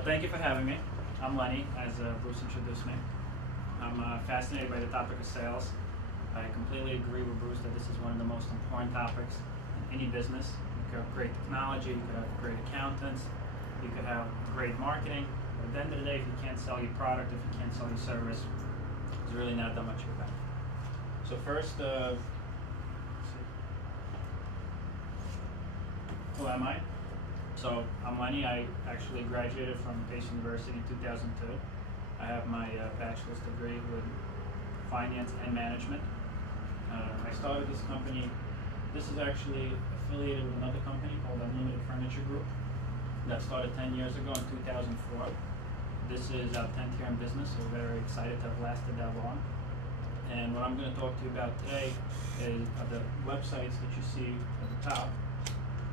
Well, thank you for having me. I'm Lenny, as Bruce introduced me. I'm fascinated by the topic of sales. I completely agree with Bruce that this is one of the most important topics in any business. You could have great technology, you could have great accountants, you could have great marketing, but at the end of the day, if you can't sell your product, if you can't sell your service, there's really not that much of a benefit. So first, who am I? So I'm Lenny. I actually graduated from Pace University in 2002. I have my bachelor's degree with finance and management. I started this company. This is actually affiliated with another company called Unlimited Furniture Group that started 10 years ago in 2004. This is our 10th year in business, so we're very excited to have lasted that long. And what I'm going to talk to you about today is the websites that you see at the top,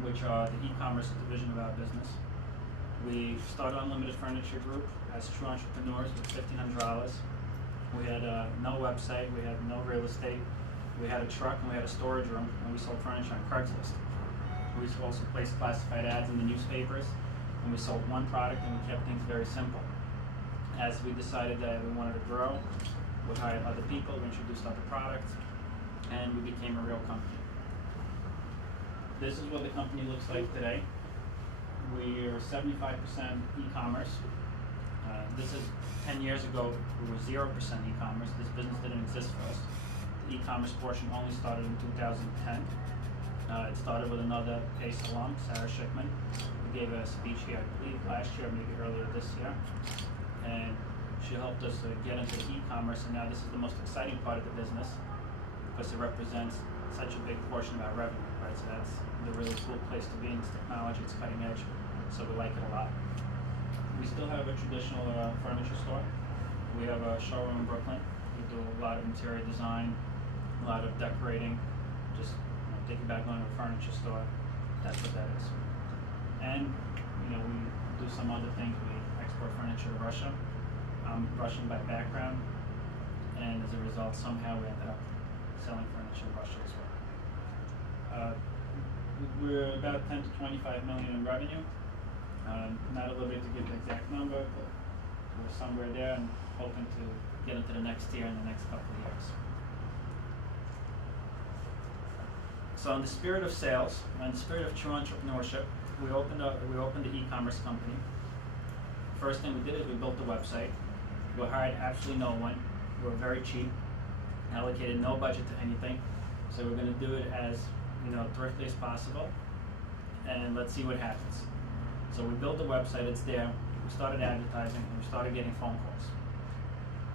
which are the e-commerce division of our business. We started Unlimited Furniture Group as true entrepreneurs with $1,500. We had no website, we had no real estate, we had a truck and we had a storage room, and we sold furniture on Craigslist. We also placed classified ads in the newspapers, and we sold one product, and we kept things very simple. As we decided that we wanted to grow, we hired other people, we introduced other products, and we became a real company. This is what the company looks like today. We are 75% e-commerce. This is 10 years ago, we were 0% e-commerce. This business didn't exist for us. The e-commerce portion only started in 2010. It started with another Pace alum, Sarah Schickman, who gave a speech here, I believe, last year, maybe earlier this year. And she helped us get into e-commerce, and now this is the most exciting part of the business because it represents such a big portion of our revenue, right? So that's the really cool place to be in this technology. It's cutting edge, so we like it a lot. We still have a traditional furniture store. We have a showroom in Brooklyn. We do a lot of interior design, a lot of decorating, just think about going to a furniture store. That's what that is. And we do some other things. We export furniture to Russia. I'm Russian by background, and as a result, somehow we ended up selling furniture in Russia as well. We're about 10 to 25 million in revenue. Not at liberty to give the exact number, but we're somewhere there and hoping to get into the next tier in the next couple of years. So in the spirit of sales, in the spirit of true entrepreneurship, we opened the e-commerce company. First thing we did is we built the website. We hired absolutely no one. We were very cheap, allocated no budget to anything. So we're going to do it as thriftily as possible, and let's see what happens. So we built the website, it's there, we started advertising, and we started getting phone calls.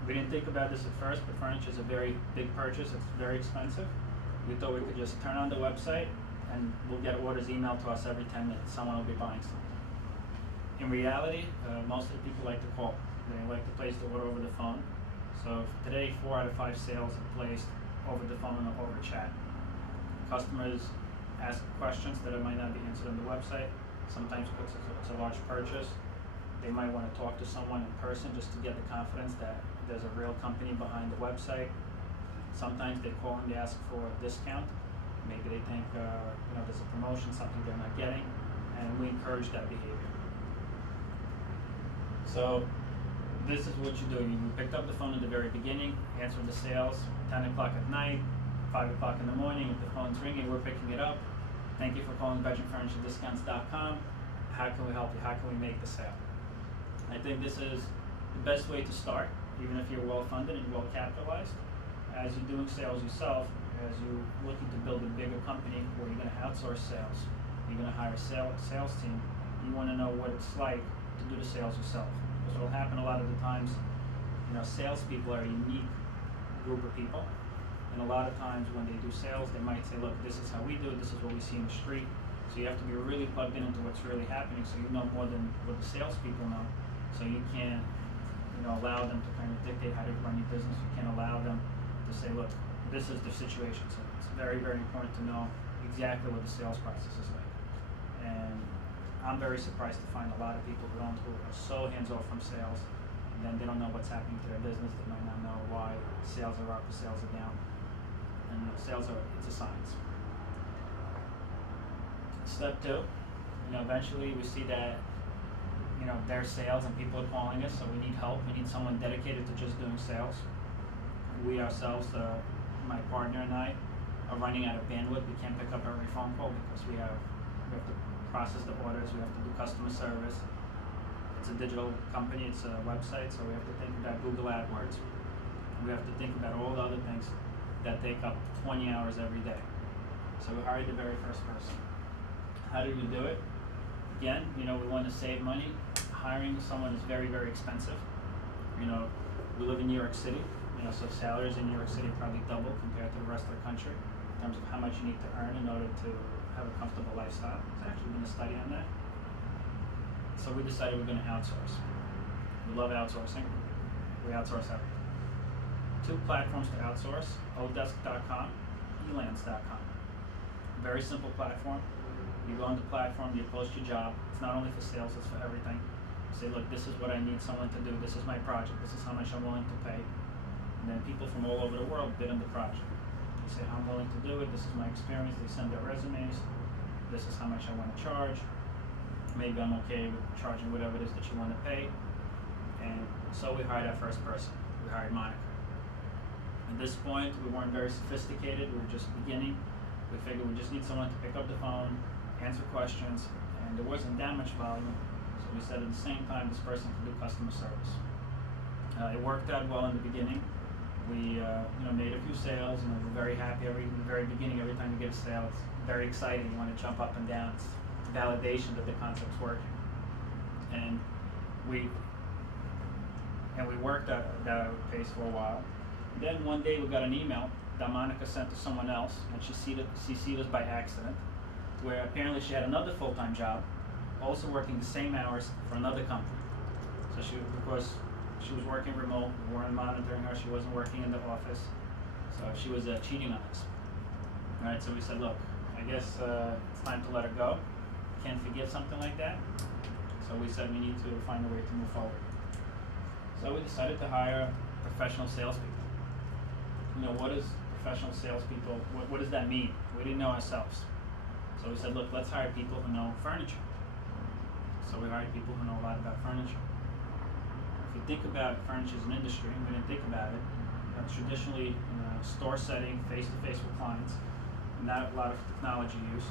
We didn't think about this at first, but furniture is a very big purchase, it's very expensive. We thought we could just turn on the website and we'll get orders emailed to us every 10 minutes, someone will be buying something. In reality, most of the people like to call. They like to place the order over the phone. So today, 4 out of 5 sales are placed over the phone or over chat. Customers ask questions that might not be answered on the website. Sometimes because it's a large purchase, they might want to talk to someone in person just to get the confidence that there's a real company behind the website. Sometimes they call and they ask for a discount. Maybe they think there's a promotion, something they're not getting, and we encourage that behavior. So this is what you do. You picked up the phone at the very beginning, answered the sales, 10 o'clock at night, 5 o'clock in the morning, if the phone's ringing, we're picking it up. Thank you for calling bedroomfurniturediscounts.com. How can we help you? How can we make the sale? I think this is the best way to start, even if you're well-funded and well capitalized. As you're doing sales yourself, as you're looking to build a bigger company where you're going to outsource sales, you're going to hire a sales team, you want to know what it's like to do the sales yourself. Because what will happen a lot of the times, salespeople are a unique group of people. And a lot of times when they do sales, they might say, look, this is how we do it, this is what we see in the street. So you have to be really plugged into what's really happening, so you know more than what the salespeople know. So you can't allow them to kind of dictate how to run your business. You can't allow them to say, look, this is the situation. So it's very, very important to know exactly what the sales process is like. And I'm very surprised to find a lot of people who are so hands-off from sales, and then they don't know what's happening to their business. They might not know why sales are up or sales are down. And sales it's a science. Step 2, eventually we see that their sales, and people are calling us, so we need help. We need someone dedicated to just doing sales. We ourselves, my partner and I, are running out of bandwidth. We can't pick up every phone call because we have to process the orders, we have to do customer service. It's a digital company, it's a website, so we have to think about Google AdWords. We have to think about all the other things that take up 20 hours every day. So we hired the very first person. How did we do it? Again, we want to save money. Hiring someone is very, very expensive. We live in New York City, so salaries in New York City probably double compared to the rest of the country in terms of how much you need to earn in order to have a comfortable lifestyle. There's actually been a study on that. So we decided we're going to outsource. We love outsourcing. We outsource everything. 2 platforms to outsource: odesk.com, elance.com. Very simple platform. You go on the platform, you post your job. It's not only for sales, it's for everything. You say, look, this is what I need someone to do. This is my project. This is how much I'm willing to pay. And then people from all over the world bid on the project. You say, I'm willing to do it. This is my experience. They send their resumes. This is how much I want to charge. Maybe I'm okay with charging whatever it is that you want to pay. And so we hired our first person. We hired Monica. At this point, we weren't very sophisticated. We were just beginning. We figured we just need someone to pick up the phone, answer questions, and there wasn't that much volume. So we said at the same time, this person could do customer service. It worked out well in the beginning. We made a few sales, and we're very happy in the very beginning. Every time we get a sale, it's very exciting. You want to jump up and down. It's validation that the concept's working. And we worked at that pace for a while. Then one day we got an email that Monica sent to someone else, and she CC'd us by accident, where apparently she had another full-time job, also working the same hours for another company. So because she was working remote, we weren't monitoring her, she wasn't working in the office, so she was cheating on us. All right, so we said, look, I guess it's time to let her go. Can't forgive something like that. So we said we need to find a way to move forward. So we decided to hire professional salespeople. What is professional salespeople? What does that mean? We didn't know ourselves. So we said, look, let's hire people who know furniture. So we hired people who know a lot about furniture. If you think about furniture as an industry, and we didn't think about it, traditionally in a store setting, face-to-face with clients, not a lot of technology use.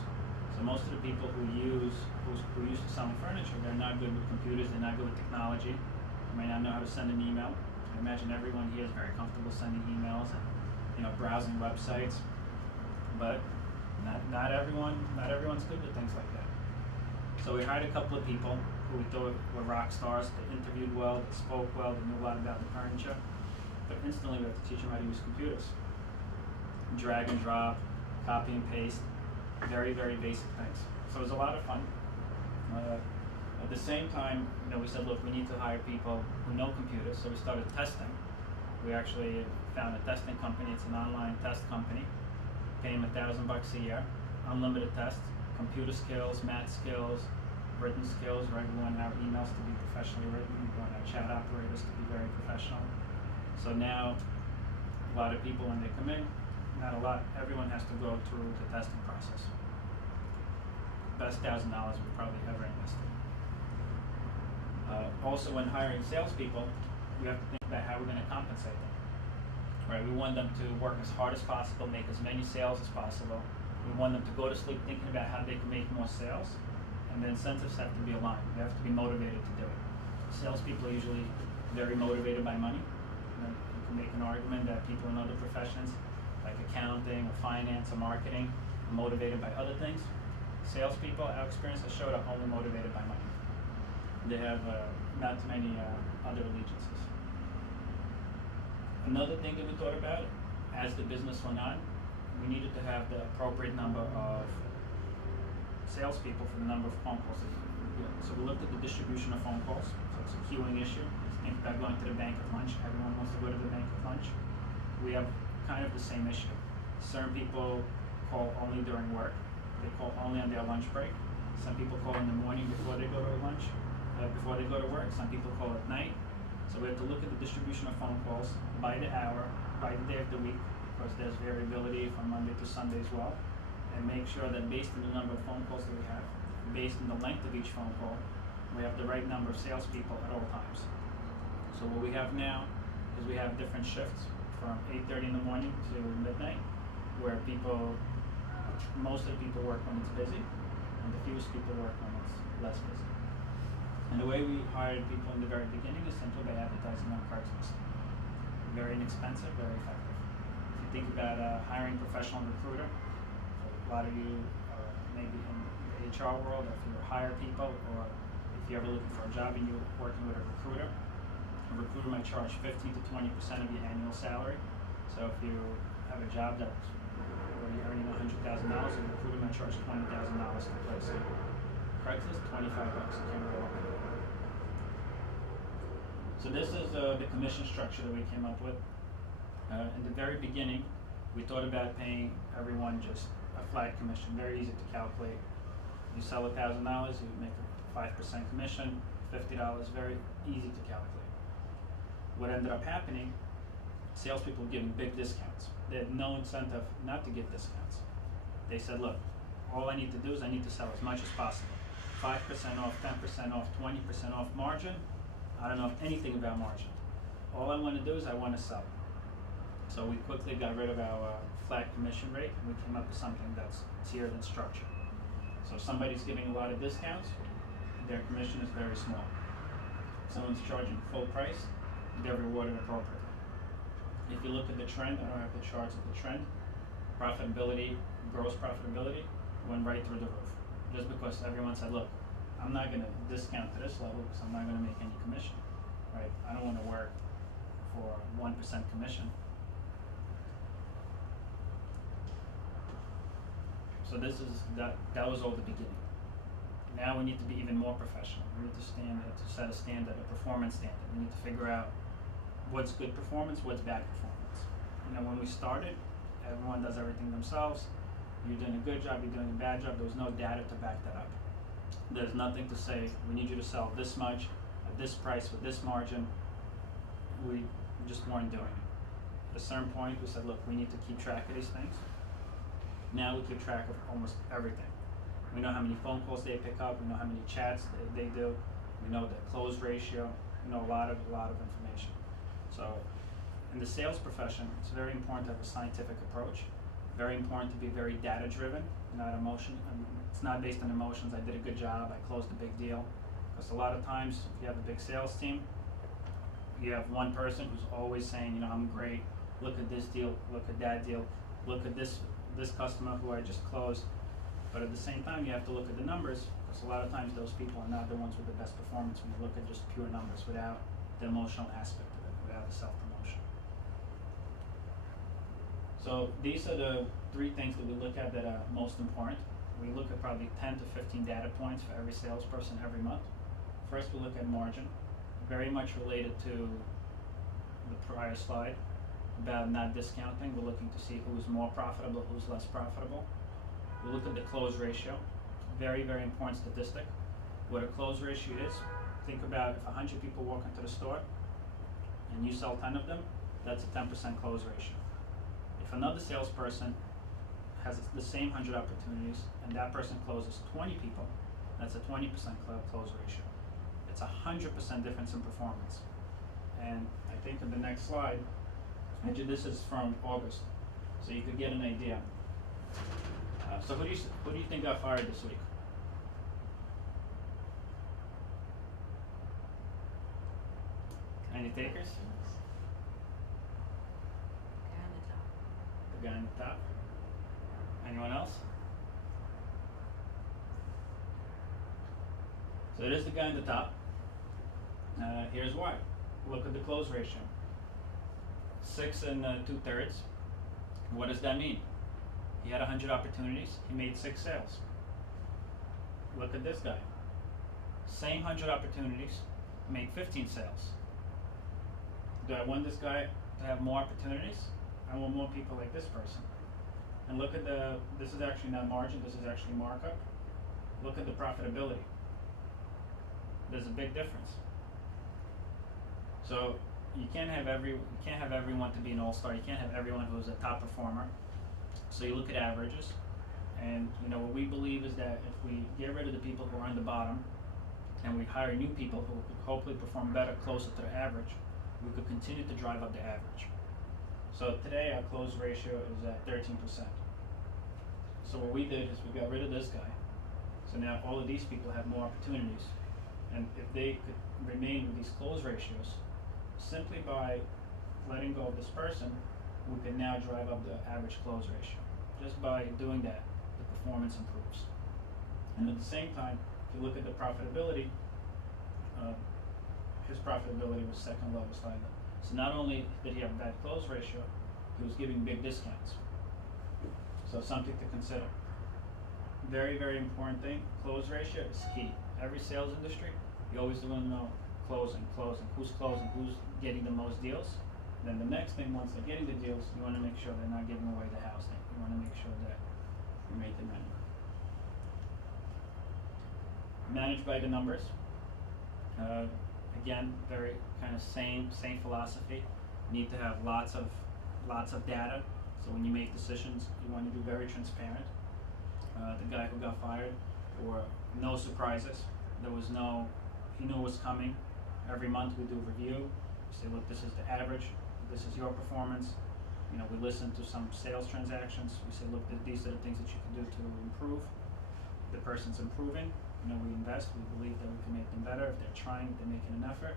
So most of the people who used to selling furniture, they're not good with computers, they're not good with technology, they may not know how to send an email. I imagine everyone here is very comfortable sending emails and browsing websites, but not everyone's good with things like that. So we hired a couple of people who we thought were rock stars. They interviewed well, they spoke well, they knew a lot about the furniture, but instantly we have to teach them how to use computers. Drag and drop, copy and paste, very, very basic things. So it was a lot of fun. At the same time, we said, look, we need to hire people who know computers, so we started testing. We actually found a testing company. It's an online test company. Pay them $1,000 a year, unlimited tests, computer skills, math skills, written skills, right? We want our emails to be professionally written. We want our chat operators to be very professional. So now, a lot of people, when they come in, not a lot, everyone has to go through the testing process. Best $1,000 we probably ever invested. Also, when hiring salespeople, we have to think about how we're going to compensate them. Right? We want them to work as hard as possible, make as many sales as possible. We want them to go to sleep thinking about how they can make more sales, and the incentives have to be aligned. They have to be motivated to do it. Salespeople are usually very motivated by money. You can make an argument that people in other professions, like accounting or finance or marketing, are motivated by other things. Salespeople, our experience has showed, are only motivated by money. They have not too many other allegiances. Another thing that we thought about, as the business went on, we needed to have the appropriate number of salespeople for the number of phone calls that we get. So we looked at the distribution of phone calls. So it's a queuing issue. Think about going to the bank at lunch. Everyone wants to go to the bank at lunch. We have kind of the same issue. Certain people call only during work. They call only on their lunch break. Some people call in the morning before they go to lunch, before they go to work. Some people call at night. So we have to look at the distribution of phone calls by the hour, by the day of the week, because there's variability from Monday to Sunday as well, and make sure that based on the number of phone calls that we have, based on the length of each phone call, We have the right number of salespeople at all times. So what we have now is we have different shifts from 8:30 in the morning to midnight, where most of the people work when it's busy, and the fewest people work when it's less busy. And the way we hired people in the very beginning is simply by advertising on Craigslist. Very inexpensive, very effective. If you think about hiring a professional recruiter, a lot of you are maybe in the HR world, if you hire people, or if you're ever looking for a job and you're working with a recruiter might charge 15 to 20% of your annual salary. So if you have a job where you're earning $100,000, a recruiter might charge $20,000 to place it. Craigslist, $25, you can't go wrong. So this is the commission structure that we came up with. In the very beginning, we thought about paying everyone just a flat commission, very easy to calculate. You sell $1,000, you make a 5% commission, $50, very easy to calculate. What ended up happening, salespeople were giving big discounts. They had no incentive not to give discounts. They said, look, all I need to do is I need to sell as much as possible. 5% off, 10% off, 20% off margin. I don't know anything about margin. All I want to do is I want to sell. So we quickly got rid of our flat commission rate, and we came up with something that's tiered and structured. So if somebody's giving a lot of discounts, their commission is very small. If someone's charging full price, they're rewarded appropriately. If you look at the trend, I don't have the charts of the trend, profitability, gross profitability, went right through the roof. Just because everyone said, look, I'm not going to discount to this level because I'm not going to make any commission, right? I don't want to work for 1% commission. So that was all the beginning. Now we need to be even more professional. We need to set a standard, a performance standard. We need to figure out what's good performance, what's bad performance. When we started, everyone does everything themselves. You're doing a good job, you're doing a bad job. There was no data to back that up. There's nothing to say, we need you to sell this much, at this price, with this margin. We just weren't doing it. At a certain point, we said, look, we need to keep track of these things. Now we keep track of almost everything. We know how many phone calls they pick up, we know how many chats they do, we know the close ratio, we know a lot of information. So in the sales profession, it's very important to have a scientific approach, very important to be very data driven, not emotion. It's not based on emotions, I did a good job, I closed a big deal. Because a lot of times, if you have a big sales team, you have one person who's always saying, I'm great, look at this deal, look at that deal, look at this customer who I just closed. But at the same time, you have to look at the numbers, because a lot of times those people are not the ones with the best performance when you look at just pure numbers without the emotional aspect of it, without the self-promotion. So these are the 3 things that we look at that are most important. We look at probably 10 to 15 data points for every salesperson every month. First, we look at margin, very much related to the prior slide about not discounting. We're looking to see who's more profitable, who's less profitable. We look at the close ratio, very, very important statistic. What a close ratio is, think about if 100 people walk into the store and you sell 10 of them, that's a 10% close ratio. If another salesperson has the same 100 opportunities and that person closes 20 people, that's a 20% close ratio. It's 100% difference in performance. And I think in the next slide, actually this is from August, so you could get an idea. So who do you think got fired this week? Any takers? The guy on the top. Anyone else? So it is the guy on the top. Here's why. Look at the close ratio. 6 2/3. What does that mean? He had 100 opportunities, he made 6 sales. Look at this guy. Same 100 opportunities, made 15 sales. Do I want this guy to have more opportunities? I want more people like this person. And look at this is actually not margin, this is actually markup. Look at the profitability. There's a big difference. So you can't have everyone to be an all-star. You can't have everyone who's a top performer. So you look at averages, and what we believe is that if we get rid of the people who are on the bottom and we hire new people who could hopefully perform better, closer to the average, we could continue to drive up the average. So today our close ratio is at 13%. So what we did is we got rid of this guy. So now all of these people have more opportunities. And if they could remain with these close ratios, simply by letting go of this person, we can now drive up the average close ratio. Just by doing that, the performance improves. And at the same time, if you look at the profitability, his profitability was second lowest either. So not only did he have a bad close ratio, he was giving big discounts. So something to consider. Very, very important thing, close ratio is key. Every sales industry, you always want to know closing, who's getting the most deals. Then the next thing, once they're getting the deals, you want to make sure they're not giving away the house. You want to make sure that you make the money. Manage by the numbers. Again, very kind of same philosophy. You need to have lots of data. So when you make decisions, you want to be very transparent. The guy who got fired, there were no surprises. There was no, he knew what was coming. Every month we do a review. We say, look, this is the average. This is your performance. You know, we listen to some sales transactions. We say, look, these are the things that you can do to improve. The person's improving. You know, we invest. We believe that we can make them better. If they're trying, if they're making an effort.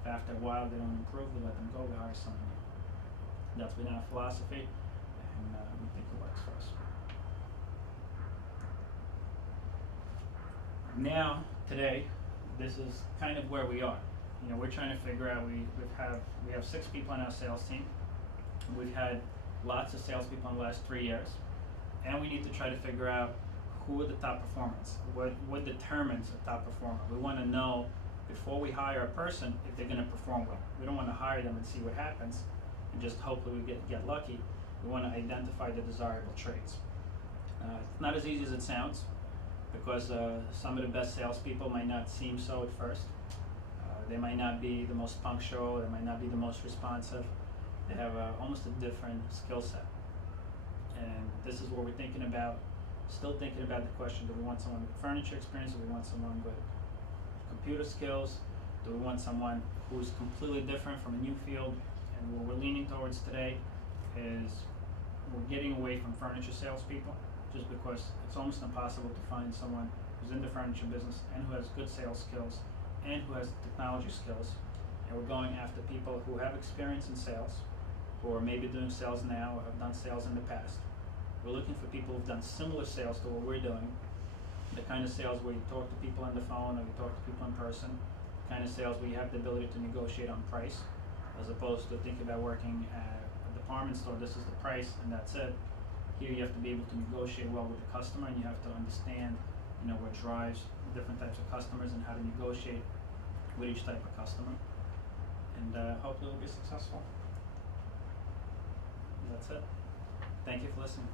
If after a while they don't improve, we let them go. We hire someone new. That's been our philosophy, and we think it works for us. Now, today, this is kind of where we are. You know, we're trying to figure out, we have 6 people on our sales team. We've had lots of salespeople in the last 3 years, and we need to try to figure out who are the top performers. What determines a top performer? We want to know before we hire a person if they're going to perform well. We don't want to hire them and see what happens, and just hopefully we get lucky. We want to identify the desirable traits. It's not as easy as it sounds, because some of the best salespeople might not seem so at first. They might not be the most punctual, they might not be the most responsive. They have almost a different skill set. And this is what we're thinking about, still thinking about the question, do we want someone with furniture experience, do we want someone with computer skills, do we want someone who's completely different from a new field? And what we're leaning towards today is we're getting away from furniture salespeople, just because it's almost impossible to find someone who's in the furniture business and who has good sales skills and who has technology skills. And we're going after people who have experience in sales, who are maybe doing sales now or have done sales in the past. We're looking for people who've done similar sales to what we're doing, the kind of sales where you talk to people on the phone or you talk to people in person, the kind of sales where you have the ability to negotiate on price, as opposed to thinking about working at a department store, this is the price and that's it. Here you have to be able to negotiate well with the customer, and you have to understand, you know, what drives different types of customers and how to negotiate with each type of customer. And hopefully we'll be successful. That's it. Thank you for listening.